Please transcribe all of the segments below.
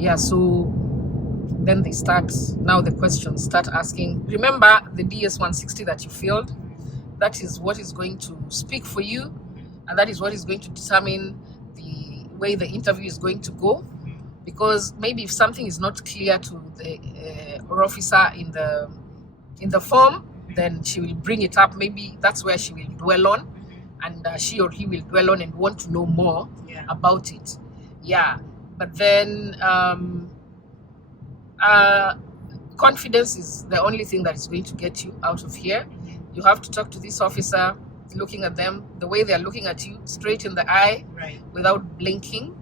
Yeah, so then they start, now the questions start asking. Remember the DS-160 that you filled? That is what is going to speak for you, and that is what is going to determine the way the interview is going to go. Because maybe if something is not clear to the officer in the form, then she will bring it up. Maybe that's where she will dwell on, and she or he will dwell on and want to know more about it. Yeah, but then confidence is the only thing that is going to get you out of here. You have to talk to this officer, looking at them the way they are looking at you, straight in the eye, without blinking.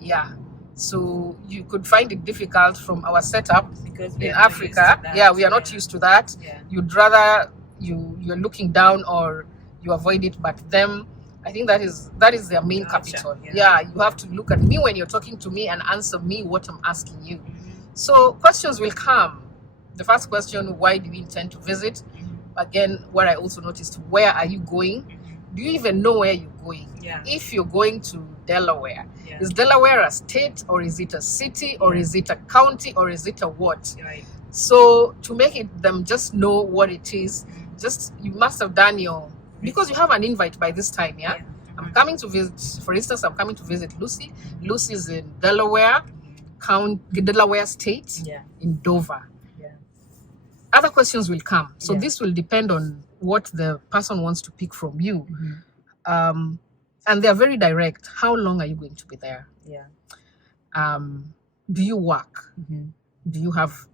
Yeah. So you could find it difficult from our setup because in Africa. Yeah, we are not used to that. You'd rather you're looking down or you avoid it, but them, I think that is their main capital. Yeah, you have to look at me when you're talking to me and answer me what I'm asking you. So questions will come. The first question, why do you intend to visit? Again, what I also noticed, where are you going? Do you even know where you're going? If you're going to Delaware, is Delaware a state, or is it a city, or is it a county, or is it a what? So to make it them just know what it is, just you must have done your, because you have an invite by this time. I'm coming to visit, for instance, I'm coming to visit Lucy. Lucy's in Delaware Delaware State, in Dover. Other questions will come. So this will depend on what the person wants to pick from you. And they're very direct. How long are you going to be there? Do you work? Do you have,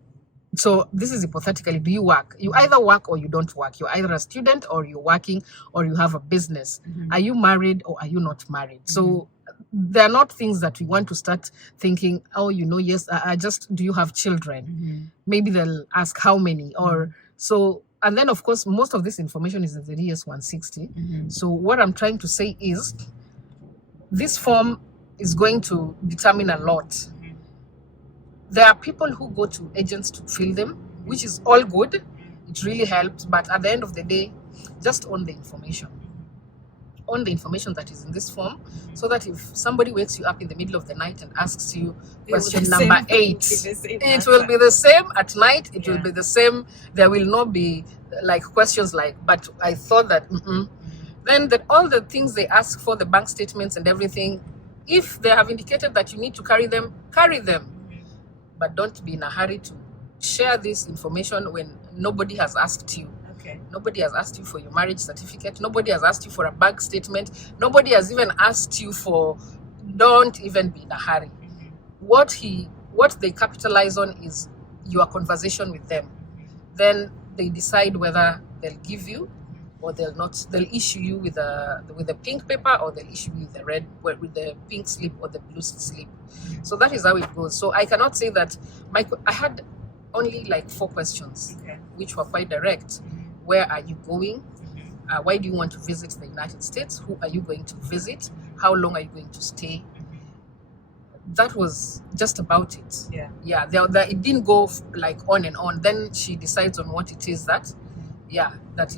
so this is hypothetically, do you work? You either work or you don't work. You're either a student or you're working or you have a business. Are you married or are you not married? So they're not things that we want to start thinking, oh, yes, I just, do you have children? Maybe they'll ask how many, or so. And then, of course, most of this information is in the DS-160. So what I'm trying to say is this form is going to determine a lot. There are people who go to agents to fill them, which is all good. It really helps. But at the end of the day, just own the information. Own the information that is in this form, so that if somebody wakes you up in the middle of the night and asks you question number 8, it will be the same at night. It will be the same. There will not be like questions like, but I thought that. Then all the things they ask for, the bank statements and everything, if they have indicated that you need to carry them, but don't be in a hurry to share this information when nobody has asked you. Nobody has asked you for your marriage certificate. Nobody has asked you for a bank statement. Nobody has even asked you for, don't even be in a hurry. What they capitalize on is your conversation with them. Then they decide whether they'll give you or they'll not. They'll issue you with a pink paper, or they'll issue you with the red, with the pink slip or the blue slip. So that is how it goes. So I cannot say that I had only like 4 questions, which were quite direct. Where are you going? Why do you want to visit the United States? Who are you going to visit? How long are you going to stay? That was just about it. It didn't go like on and on. Then she decides on what it is that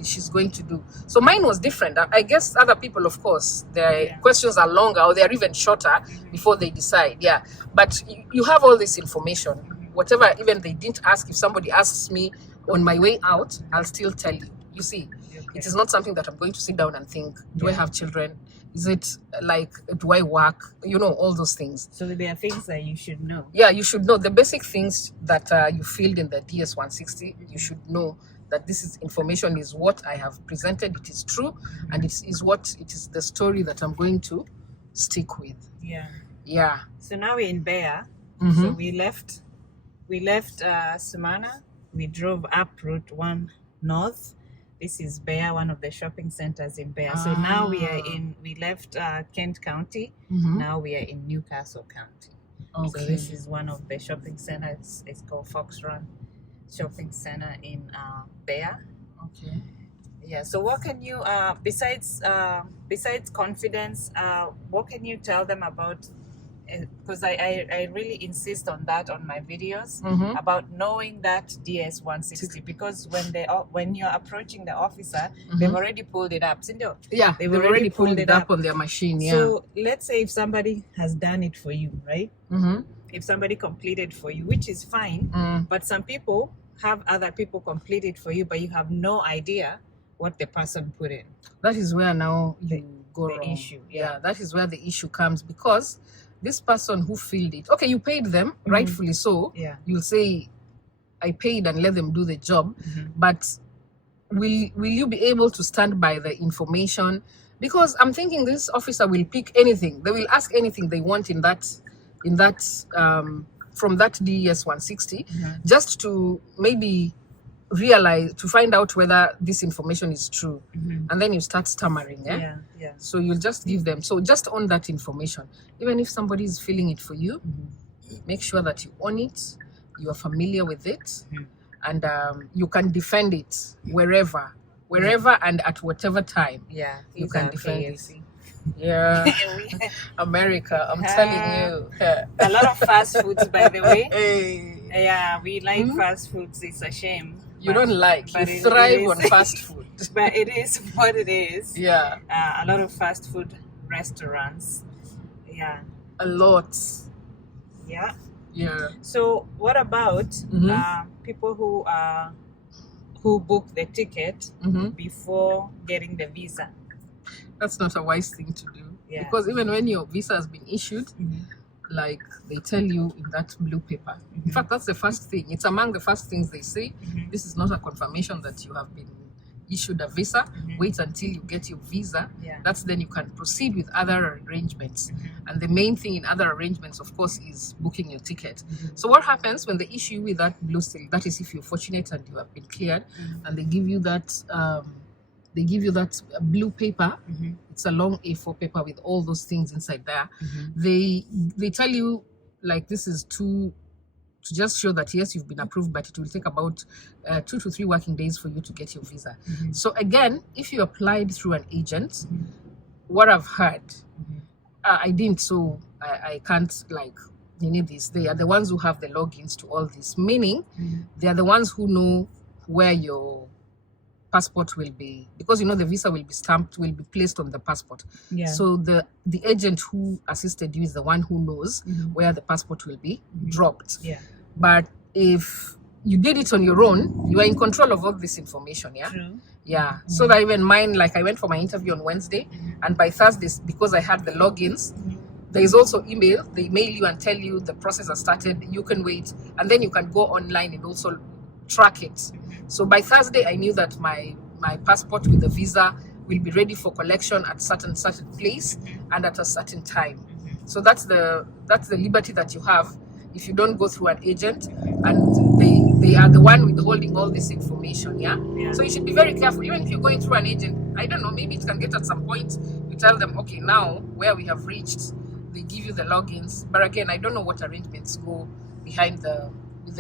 she's going to do. So mine was different. I guess other people, of course, their questions are longer or they're even shorter before they decide. But you have all this information. Whatever even they didn't ask, if somebody asks me on my way out, I'll still tell you. You see, it is not something that I'm going to sit down and think, do I have children? Is it like, do I work? All those things. So there are things that you should know. Yeah, you should know the basic things that you filled in the DS-160. You should know that this is information is what I have presented. It is true, and it is the story that I'm going to stick with. So now we're in Bear. So we left Sumana. We drove up Route 1 north. This is Bear, one of the shopping centers in Bear. So now we left Kent County. Now we are in Newcastle County. So this is one of the shopping centers. It's called Fox Run Shopping Center in Bear. So what can you, besides confidence, what can you tell them about, because I really insist on that on my videos, about knowing that DS-160, because when you're approaching the officer, they've already pulled it up. They've already pulled it up on their machine. So let's say if somebody has done it for you, right? if somebody completed for you, which is fine. But some people have other people complete it for you, but you have no idea what the person put in. That is where now you go the wrong. Issue. Yeah, that is where the issue comes, because this person who filled it, okay, you paid them, rightfully so. Yeah. You'll say, I paid and let them do the job, but will you be able to stand by the information? Because I'm thinking this officer will pick anything. They will ask anything they want in that from that DES 160, just to maybe realize, to find out whether this information is true. And then you start stammering. Yeah. So you'll just give them. So just own that information. Even if somebody is filling it for you, make sure that you own it, you are familiar with it, and you can defend it wherever and at whatever time. Yeah, you can defend it. Yeah. America, I'm telling you. A lot of fast foods, by the way. Hey. Yeah, we like fast foods. It's a shame. You don't like, you thrive on fast food. But it is what it is. Yeah. A lot of fast food restaurants. Yeah. A lot. Yeah. Yeah. So what about people who book the ticket before getting the visa? That's not a wise thing to do. Yeah. Because even when your visa has been issued, like they tell you in that blue paper. In fact, that's the first thing. It's among the first things they say. This is not a confirmation that you have been issued a visa. Wait until you get your visa. That's then you can proceed with other arrangements. And the main thing in other arrangements, of course, is booking your ticket. So what happens when they issue you with that blue seal? That is if you're fortunate and you have been cleared, and they give you that blue paper. It's a long A4 paper with all those things inside there. They tell you, like, this is to just show that yes, you've been approved, but it will take about 2 to 3 working days for you to get your visa. So again, if you applied through an agent, what I've heard, I didn't, so I can't, like, you need this. They are the ones who have the logins to all this, meaning they are the ones who know where your passport will be, because you know the visa will be stamped, will be placed on the passport. So the agent who assisted you is the one who knows where the passport will be dropped. But if you did it on your own, you are in control of all this information. So that even mine, like, I went for my interview on Wednesday, and by Thursday, because I had the logins, there is also email. They mail you and tell you the process has started, you can wait, and then you can go online and also track it. So by Thursday, I knew that my passport with the visa will be ready for collection at certain place and at a certain time. So that's the liberty that you have if you don't go through an agent, and they are the one withholding all this information. So you should be very careful. Even if you're going through an agent, I don't know, maybe it can get at some point you tell them, okay, now where we have reached, they give you the logins. But again, I don't know what arrangements go behind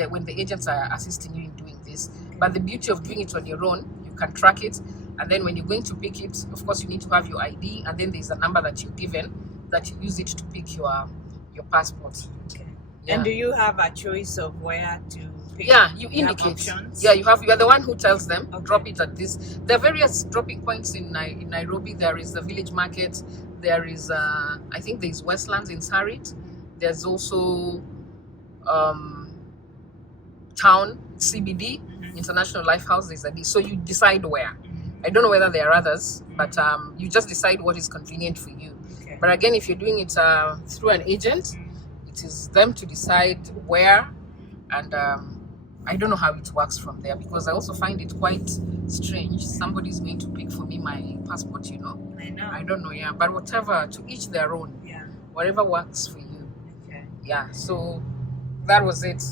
when the agents are assisting you in doing this. But the beauty of doing it on your own, you can track it, and then when you're going to pick it, of course you need to have your ID, and then there's a number that you're given that you use it to pick your passport. And do you have a choice of where to pick? You indicate. You are the one who tells them, drop it at this. There are various dropping points in Nairobi. There is the village market, there is I think there's Westlands in Sarit, there's also town CBD, International Life House. So you decide where. I don't know whether there are others, but you just decide what is convenient for you. But again, if you're doing it through an agent, it is them to decide where, and I don't know how it works from there, because I also find it quite strange. Somebody's going to pick for me my passport, I know. I don't know, but whatever, to each their own. Whatever works for you. So that was it.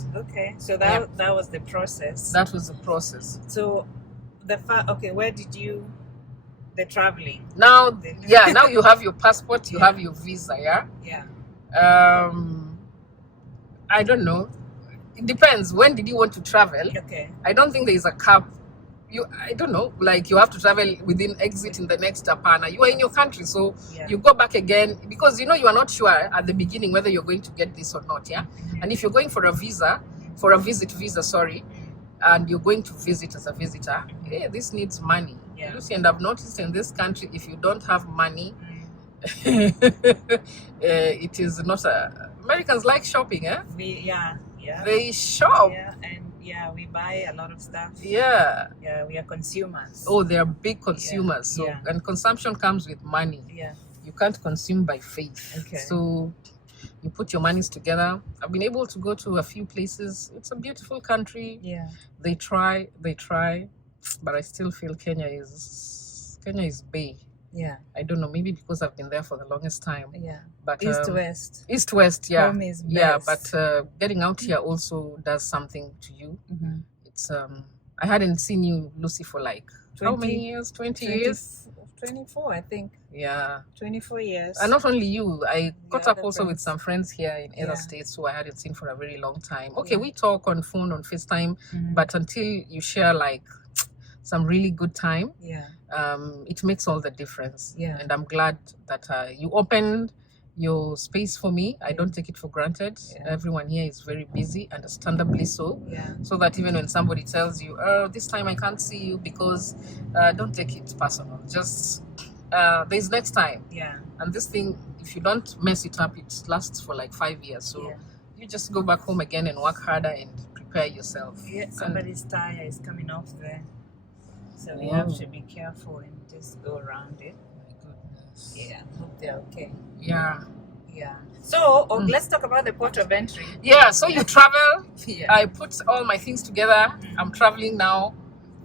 So that was the process. That was the process. So where did you, the traveling? Now, now you have your passport, you have your visa, I don't know. It depends. When did you want to travel? I don't think there is a cap. I don't know. Like, you have to travel within exit in the next Apana. You are in your country, so you go back again, because you are not sure at the beginning whether you're going to get this or not. And if you're going for a visit visa, and you're going to visit as a visitor, this needs money. Lucy, and I've noticed in this country, if you don't have money, It is not a... Americans like shopping, eh? Yeah. They shop. Yeah, and we buy a lot of stuff. Yeah. Yeah, we are consumers. Oh, they are big consumers. Yeah. So, and consumption comes with money. Yeah. You can't consume by faith. Okay. So you put your monies together. I've been able to go to a few places. It's a beautiful country. Yeah. They try, but I still feel Kenya is Bay. Yeah. I don't know, maybe because I've been there for the longest time. Yeah. But East West, yeah. Home is yeah, best. but getting out here also does something to you. Mm-hmm. It's I hadn't seen you, Lucy, for like 20, how many years? 20 years? 24, I think. Yeah. 24 years. And not only you, I caught up other also with friends. some friends here in other Yeah. states who I hadn't seen for a very long time. Okay, Yeah. we talk on phone, on FaceTime, Mhm. but until you share like some really good time, Yeah. it makes all the difference. Yeah. And I'm glad that you opened your space for me. I don't take it for granted. Yeah. Everyone here is very busy, understandably so. Yeah. So that even when somebody tells you, oh, this time I can't see you, because don't take it personal. Just there's next time. Yeah. And this thing, if you don't mess it up, it lasts for like 5 years. So Yeah. you just go back home again and work harder and prepare yourself. Yeah. Somebody's tire is coming off there. So we Wow. have to be careful and just go around it. My goodness. Yeah. Hope they're okay. Yeah. Yeah. So let's talk about the port of entry. Yeah, so you travel. Yeah. I put all my things together. I'm traveling now.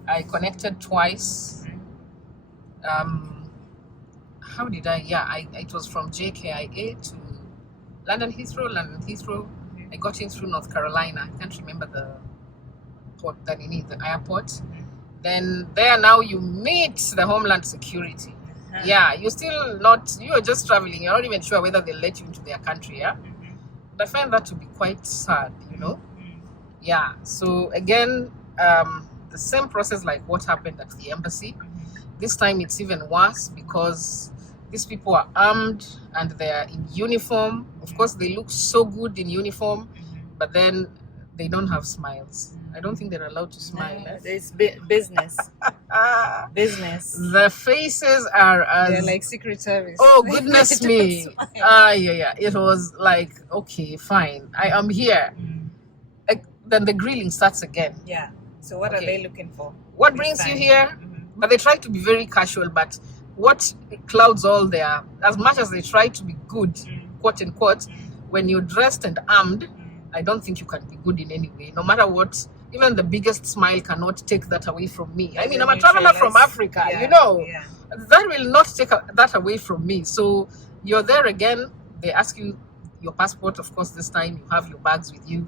I connected twice. How did I? Yeah, it was from JKIA to London Heathrow. I got in through North Carolina. I can't remember the port that you need, the airport. Then there now you meet the Homeland Security. Yeah, you're just traveling. You're not even sure whether they'll let you into their country. Yeah, but I find that to be quite sad, you know. Yeah, so again, the same process like what happened at the embassy. This time it's even worse because these people are armed and they're in uniform. Of course, they look so good in uniform, but then they don't have smiles. I don't think they're allowed to smile. No, it's business. Business. The faces are as... They're like Secret Service. Oh, goodness They me. don't smile. Yeah. It was like, okay, fine. I am here. Then the grilling starts again. Yeah. So what are Okay. they looking for? What this brings you time? here? But they try to be very casual, but what clouds all their... As much as they try to be good, quote unquote, when you're dressed and armed, I don't think you can be good in any way. No matter what, even the biggest smile cannot take that away from me. I mean, I'm a traveler from Africa, Yeah, you know. Yeah. That will not take that away from me. So you're there again. They ask you your passport. Of course, this time you have your bags with you.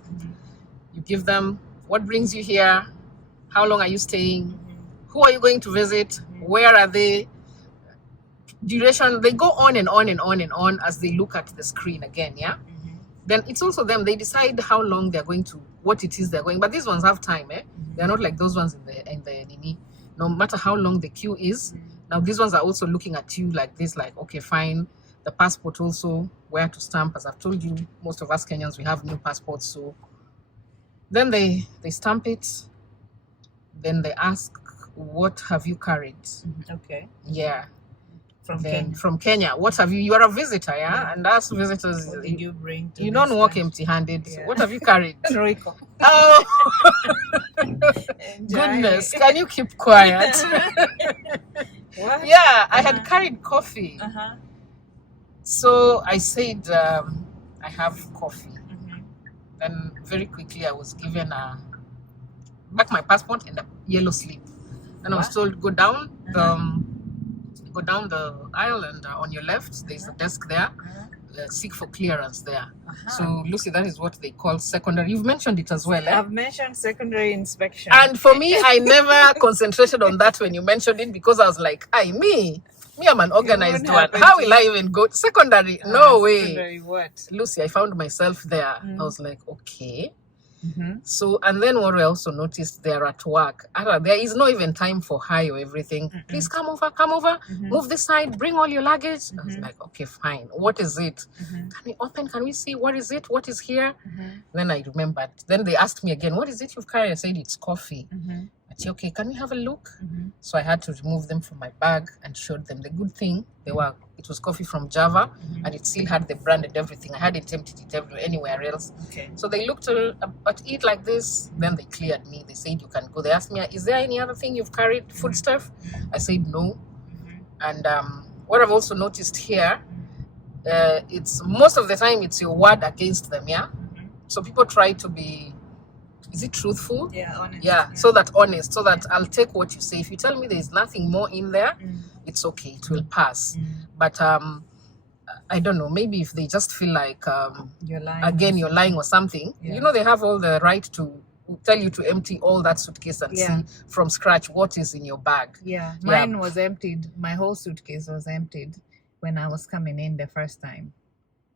You give them what brings you here, how long are you staying, who are you going to visit, where are they, duration. They go on and on and on and on as they look at the screen again. Yeah. Then it's also them. They decide how long they're going to, what it is they're going. But these ones have time. They're not like those ones in the Nini. No matter how long the queue is. Now these ones are also looking at you like this, like, okay, fine. The passport also, where to stamp. As I've told you, most of us Kenyans, we have new passports. So then they stamp it. Then they ask, what have you carried? Okay. Yeah. Kenya. From Kenya. What have you? You are a visitor, yeah? And us visitors, What did you bring to you this don't walk country? empty-handed. Yeah. What have you carried? Troiko. Oh, Enjoy. goodness. Can you keep quiet? What? Yeah, I had carried coffee. So I said, I have coffee. Then very quickly I was given back my passport and a yellow slip. And I was told, go down the aisle and on your left, there's a desk there. Seek for clearance there. So Lucy, that is what they call secondary. You've mentioned it as well. I've mentioned secondary inspection. And for me, I never concentrated on that when you mentioned it, because I was like, me, I'm an organized one. happened How to will I even go to secondary? No way. Secondary what? Lucy, I found myself there. I was like, okay. Mm-hmm. So, and then what I also noticed, they're at work. There is no even time for hi or everything. Please come over, move this side, bring all your luggage. I was like, okay, fine. What is it? Can we open? Can we see? What is it? What is here? Then I remembered. Then they asked me again, what is it you've carried? I said, it's coffee. I say, okay, can we have a look? So I had to remove them from my bag and showed them. The good thing, it was coffee from Java, and it still had the brand and everything. I hadn't emptied it anywhere else. Okay. So they looked at it like this, then they cleared me. They said, you can go. They asked me, is there any other thing you've carried, food stuff? I said no. And what I've also noticed here, it's most of the time it's your word against them, yeah? So people try to be, is it truthful? Yeah, honest. Yeah, so that I'll take what you say. If you tell me there's nothing more in there, it's okay, it will pass. But I don't know, maybe if they just feel like you're lying, you're lying or something, you know, they have all the right to tell you to empty all that suitcase and see from scratch what is in your bag. Mine was emptied. My whole suitcase was emptied when I was coming in the first time.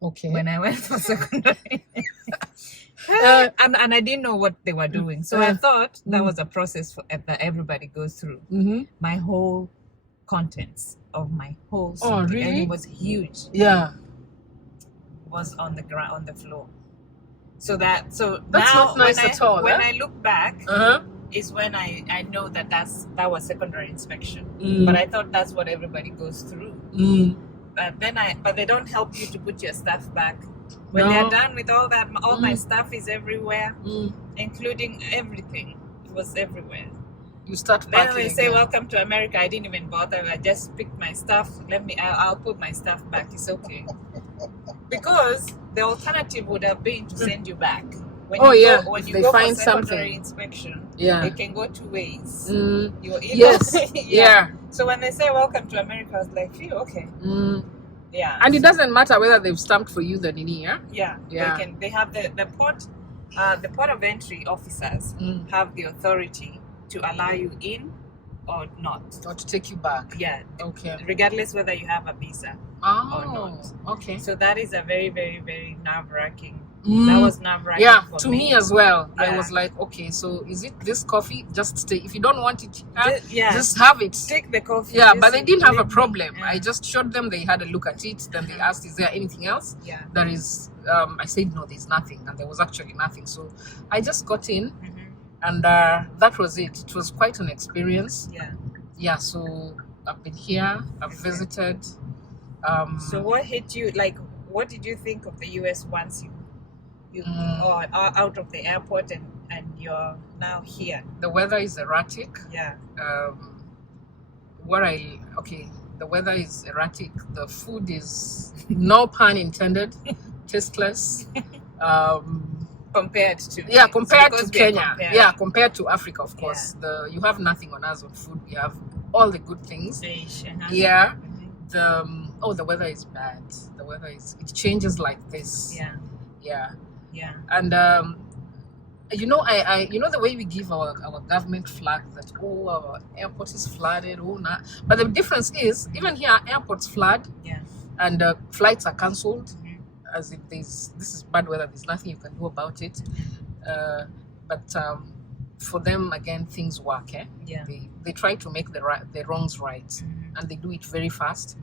Okay. When I went for secondary. And I didn't know what they were doing. So I thought that was a process that everybody goes through. My whole contents of my whole suitcase. Oh, really? And it was huge. Yeah. Was on the ground, on the floor. So that's now not when nice at all. When I look back, is when I know that was secondary inspection. But I thought that's what everybody goes through. But they don't help you to put your stuff back. When they're done with all that, all my stuff is everywhere, including everything. It was everywhere. You start packing. Then they say, "Welcome to America." I didn't even bother. I just picked my stuff. I'll put my stuff back. It's okay. Because the alternative would have been to send you back. When you go find for secondary something. Inspection, Yeah, it can go two ways. Yes. Yeah. So when they say welcome to America, I was like, phew, okay. Yeah. And it doesn't matter whether they've stamped for you the nini, yeah? Yeah. They have the port of entry officers have the authority to allow you in or not. Or to take you back. Yeah. Okay. Regardless whether you have a visa or not. Okay. So that is a very, very, very nerve-wracking. That was nerve-wracking for me. Me as well. I was like, okay, so is it this coffee? Just stay. If you don't want it, just have it. Take the coffee. Yeah, but they didn't have a problem. I just showed them. They had a look at it. Then they asked, is there anything else? Yeah. There is. I said, no, there's nothing. And there was actually nothing. So I just got in. And that was it. It was quite an experience. Yeah, so I've been here. I've visited. So what hit you? Like, what did you think of the US once you are out of the airport and you're now here? The weather is erratic. Yeah. The weather is erratic. The food is, no pun intended, tasteless. Compared to Kenya. Yeah, compared to Africa, of course. You have nothing on us on food. We have all the good things. Yeah. The weather is bad. It changes like this. Yeah. And you know, I the way we give our government flag that our airport is flooded, but the difference is even here airports flood, and flights are cancelled. As if this is bad weather, there's nothing you can do about it. But for them again, things work. They try to make the wrongs right, and they do it very fast.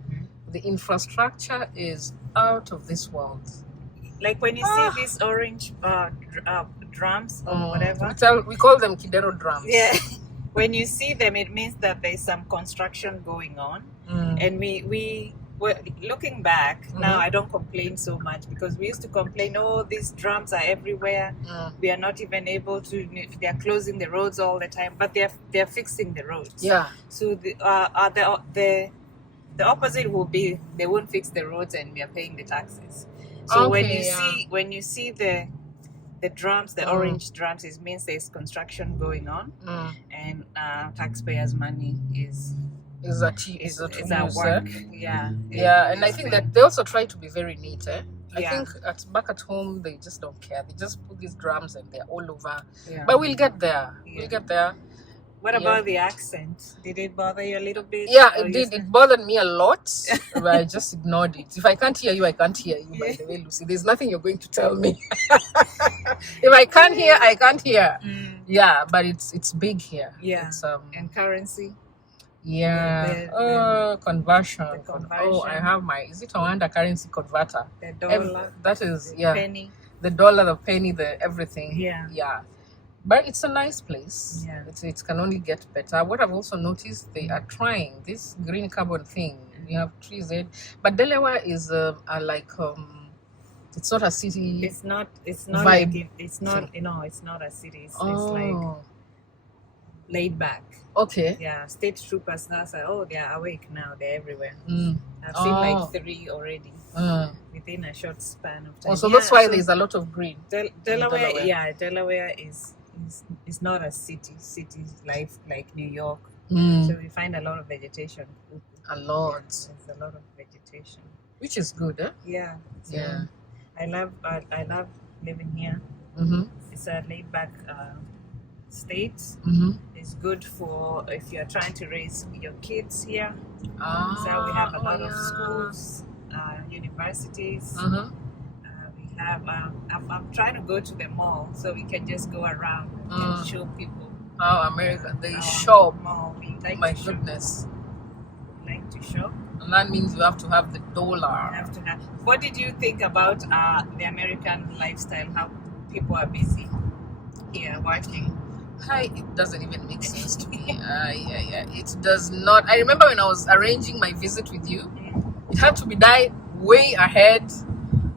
The infrastructure is out of this world. Like when you see these orange drums or whatever, we call them Kidero drums. Yeah. When you see them, it means that there's some construction going on, and we looking back now, I don't complain so much because we used to complain, these drums are everywhere. We are not even able to. They are closing the roads all the time, but they're fixing the roads. Yeah. So the opposite will be they won't fix the roads and we are paying the taxes. So when you see the drums, the orange drums, it means there's construction going on, and taxpayers' money is at work. And I think that they also try to be very neat. I think back at home they just don't care. They just put these drums and they're all over. But we'll get there. What about the accent? Did it bother you a little bit? Yeah, it did. It bothered me a lot, but I just ignored it. If I can't hear you, I can't hear you. By the way, Lucy, there's nothing you're going to tell me. If I can't hear, I can't hear. Yeah, but it's big here. Yeah. It's, and currency. Yeah. Conversion. conversion. I have is it a Rwanda currency converter? The dollar. That is, penny. The dollar, the penny, the everything. Yeah. But it's a nice place. Yeah. It can only get better. What I've also noticed, they are trying this green carbon thing. You have trees there. But Delaware is like it's not a city. It's not vibe like it's not it's not a city. It's like Oh, laid back. okay. Yeah, state troopers now say, oh, they're awake now. They're everywhere. Mm. I've seen Oh. like 3 already Mm. within a short span of time. Oh, so Yeah, that's why so there's a lot of green. Delaware, Delaware. yeah, Delaware is not a city life like New York. Mm. So we find a lot of vegetation. A lot, Yeah, there's a lot of vegetation. which is good, eh? Yeah. So Yeah. I love living here. Mm-hmm. It's a laid back state. Mm-hmm. It's good for if you're trying to raise your kids here. Ah, So we have a lot of yeah. schools, universities. Uh-huh. We have. I'm trying to go to the mall so we can just go around and show people. Oh, America, they our shop. Mall. We like My to shop. goodness. We like to shop. And that means you have to have the You dollar. have to have. What did you think about the American lifestyle? How people are busy here working? Hi, it doesn't even make sense to me. It does not. I remember when I was arranging my visit with you, it had to be done way ahead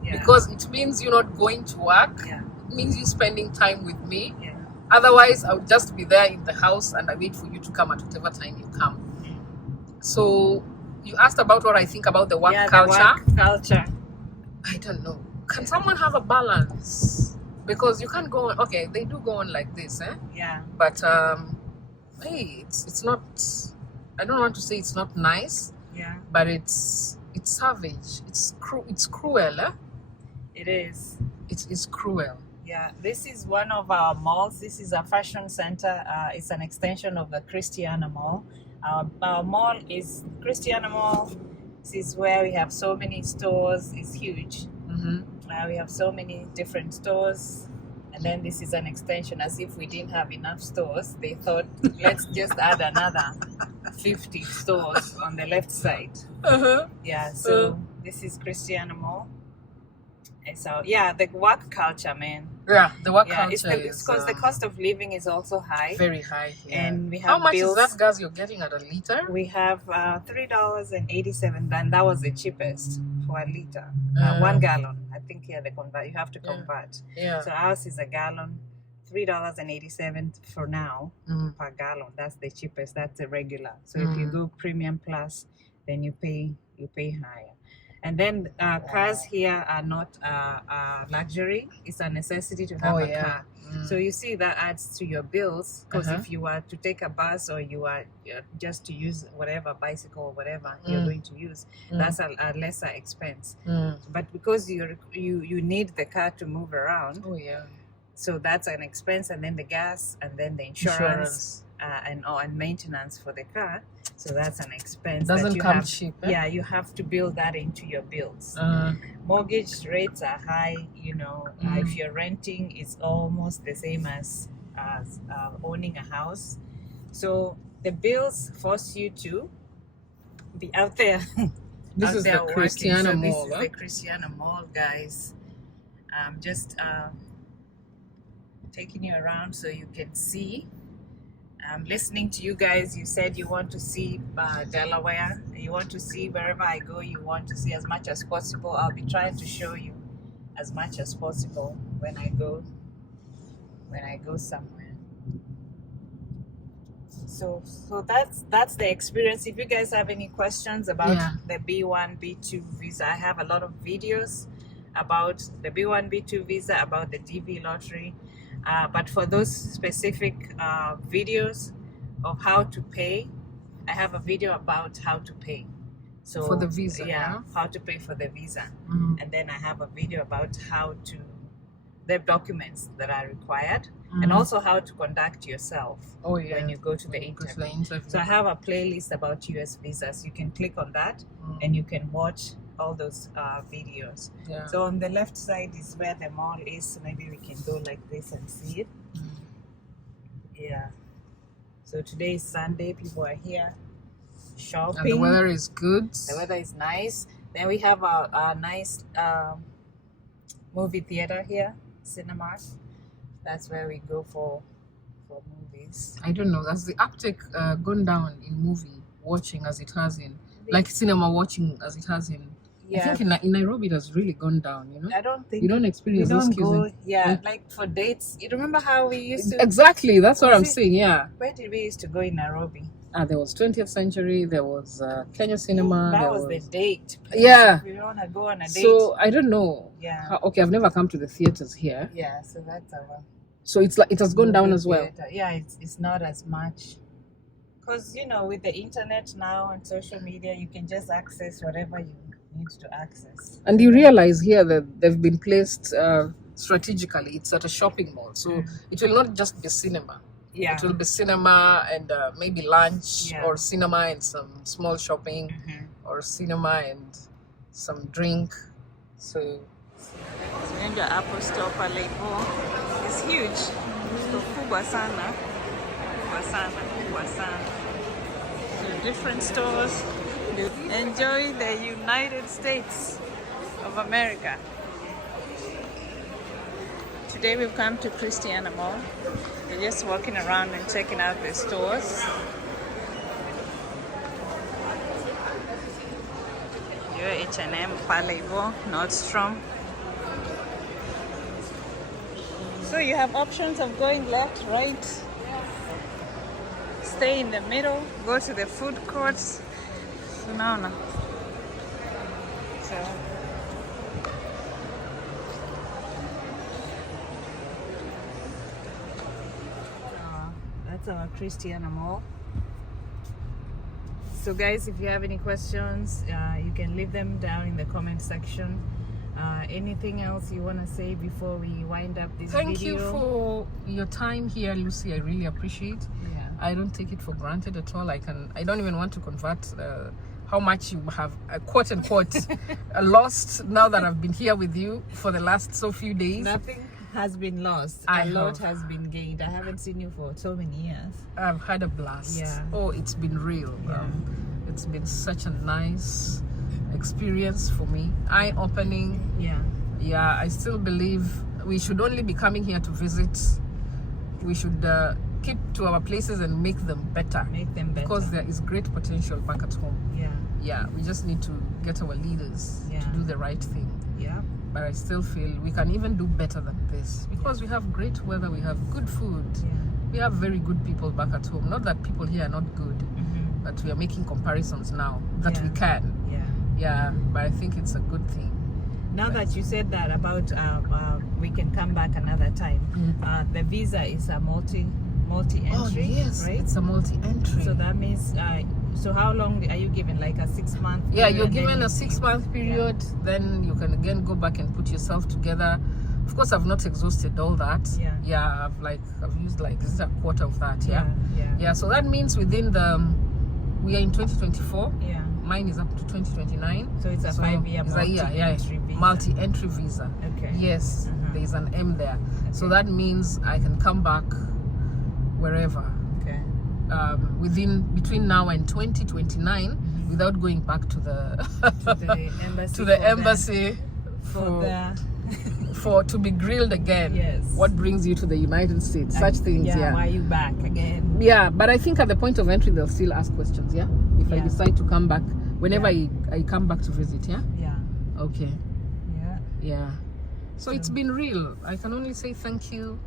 Yeah. because it means you're not going to work. Yeah. It means you spending time with me. Yeah. Otherwise, I would just be there in the house and I wait for you to come at whatever time you come. So you asked about what I think about the work Yeah, the culture. work culture. I don't know. Can someone have a balance? Because you can't go on. Okay, they do go on like this, eh? Yeah. But hey, it's not. I don't want to say it's not nice, Yeah. but it's savage. It's cruel, eh? It is. It is cruel. Yeah, this is one of our malls. This is a fashion center. It's an extension of the Christiana Mall. Our mall is Christiana Mall. This is where we have so many stores. It's huge. Mm-hmm. We have so many different stores. And then this is an extension. As if we didn't have enough stores, they thought, let's just add another 50 stores on the left side. Uh-huh. Yeah, so this is Christiana Mall. And so, yeah, the work culture, man. Yeah, the work Yeah, culture it's because the cost of living is also high. very high here. And we have How much bills. is that gas you're getting at a liter? We have $3.87, and that was the cheapest for a liter. 1 gallon. I think here they convert. You have to convert. Yeah. So ours is a gallon, $3.87 for now per gallon. That's the cheapest. That's the regular. So if you go premium plus, then you pay higher. And then cars here are not luxury. It's a necessity to have a car. So you see that adds to your bills because if you are to take a bus or you are just to use whatever bicycle or whatever you're going to use, that's a lesser expense. But because you need the car to move around, so that's an expense, and then the gas, and then the insurance. And maintenance for the car, so that's an expense. Doesn't that you come have, cheap. Eh? Yeah, you have to build that into your bills. Mortgage rates are high. If you're renting, it's almost the same as owning a house. So the bills force you to be out there. This is the Christiana Mall. This is the Christiana Mall, guys. Just taking you around so you can see. I'm listening to you guys. You said you want to see Delaware. You want to see wherever I go. You want to see as much as possible. I'll be trying to show you as much as possible when I go somewhere. So that's the experience. If you guys have any questions about the B1, B2 visa, I have a lot of videos about the B1, B2 visa, about the DV lottery. But for those specific videos of how to pay, I have a video about how to pay. So for the visa, how to pay for the visa, and then I have a video about the documents that are required, and also how to conduct yourself when you go to the interview. So I have a playlist about US visas. You can click on that, and you can watch all those videos. So on the left side is where the mall is. So maybe we can go like this and see it. Yeah. So today is Sunday. People are here shopping. And the weather is good. The weather is nice. Then we have a nice movie theater here, cinema. That's where we go for for movies. I don't know. Has the uptake gone down in movie watching as it has in, like cinema watching as it has in? Yeah. I think in Nairobi it has really gone down. You know. I don't think you don't experience we those don't queues go. in- Yeah, like for dates. You remember how we used to? Exactly. That's what Was I'm it- saying. Yeah. Where did we used to go in Nairobi? There was 20th Century. There was Kenya Cinema. That there was the date. Yeah. We don't want to go on a date. So I don't know. Yeah. Okay, I've never come to the theaters here. Yeah, so that's our. So it's like it has gone down movie as well. theater. Yeah, it's not as much. Because, you know, with the internet now and social media, you can just access whatever you need to access. And you realize here that they've been placed strategically. It's at a shopping mall, so it will not just be cinema. Yeah. It will be cinema and maybe lunch, Yeah. or cinema and some small shopping, or cinema and some drink. So Tunaenda hapo store pale hivyo. It's huge. Store kubwa sana. Kubwa sana. So different stores. Enjoy the United States of America. Today we've come to Christiana Mall. We're just walking around and checking out the stores. Your H&M, pale hivyo, Nordstrom. So you have options of going left, right, stay in the middle, go to the food courts. So now, so that's our Christiana Mall. So guys, if you have any questions, you can leave them down in the comment section. Anything else you want to say before we wind up this video? thank you for your time here, Lucy. I really appreciate. Yeah. I don't take it for granted at all. I don't even want to convert how much you have quote unquote lost now that I've been here with you for the last so few days. Nothing has been lost. A lot has been gained. I haven't seen you for so many years. I've had a blast. Yeah. Oh, it's been real. Yeah. It's been such a nice experience for me. Eye-opening. Yeah, I still believe we should only be coming here to visit. We should keep to our places and make them better. Because there is great potential back at home. Yeah, we just need to get our leaders to do the right thing. But I still feel we can even do better than this, because we have great weather, we have good food, we have very good people back at home. Not that people here are not good, but we are making comparisons now that we can. Yeah, but I think it's a good thing. Now that you said that about we can come back another time, the visa is a multi-entry. Oh yes, right? It's a multi-entry. So that means, so how long are you given? Like a 6 month? Yeah, you're given a 6 month period. Then you can again go back and put yourself together. Of course, I've not exhausted all that. Yeah, I've used like this is a quarter of that. Yeah. So that means within we are in 2024. Mine is up to 2029. So it's a 5-year multi-entry visa. Multi-entry visa. Okay. Yes, there is an M there. Okay. So that means I can come back wherever. Okay. Between now and 2029, without going back to the embassy. To the embassy to be grilled again. Yes. What brings you to the United States? Such things. Yeah. Why are you back again? Yeah, but I think at the point of entry they'll still ask questions. Yeah. If I decide to come back, whenever I come back to visit. Yeah. Yeah. Okay. Yeah. So it's been real. I can only say thank you.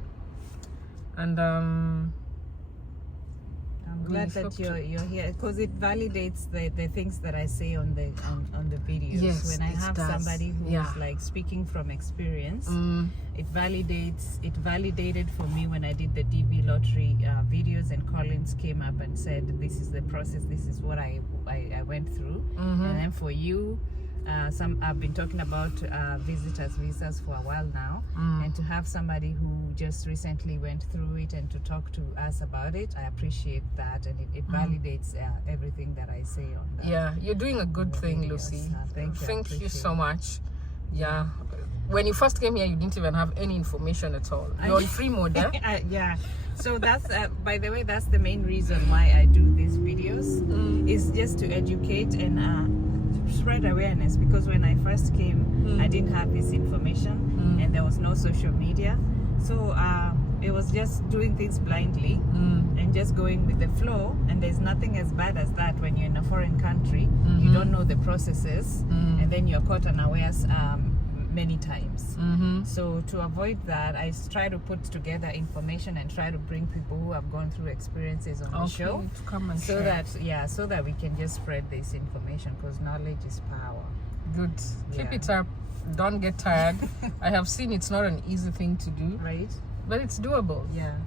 And I'm glad that you're here, because it validates the things that I say on the videos. Yes, when I have somebody who's like speaking from experience, it validated for me when I did the DV lottery videos, and Collins came up and said, this is the process, this is what I went through. And then for you, I've been talking about visitors visas for a while now, and to have somebody who just recently went through it and to talk to us about it, I appreciate that, and it validates everything that I say on that. Yeah, you're doing a good thing, videos. Lucy. Thank you so much. Yeah, when you first came here, you didn't even have any information at all. You're in free mode, eh? Yeah. So that's by the way, that's the main reason why I do these videos, is just to educate and spread awareness, because when I first came, I didn't have this information, and there was no social media. So it was just doing things blindly and just going with the flow. And there's nothing as bad as that when you're in a foreign country. You don't know the processes, and then you're caught unawares many times. So to avoid that, I try to put together information and try to bring people who have gone through experiences on the show to come and so share. that so that we can just spread this information, because knowledge is power. Good. Keep it up. Don't get tired. I have seen it's not an easy thing to do, Right? but it's doable.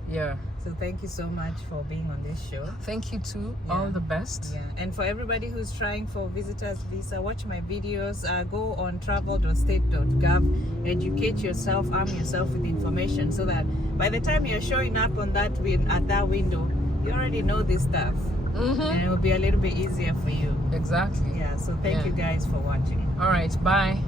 Yeah. So thank you so much for being on this show. Thank you too. All the best. And for everybody who's trying for visitors visa, watch my videos. Go on travel.state.gov, educate yourself, arm yourself with information, so that by the time you're showing up on that at that window, you already know this stuff, and it will be a little bit easier for you. Exactly. So thank you guys for watching. All right. Bye.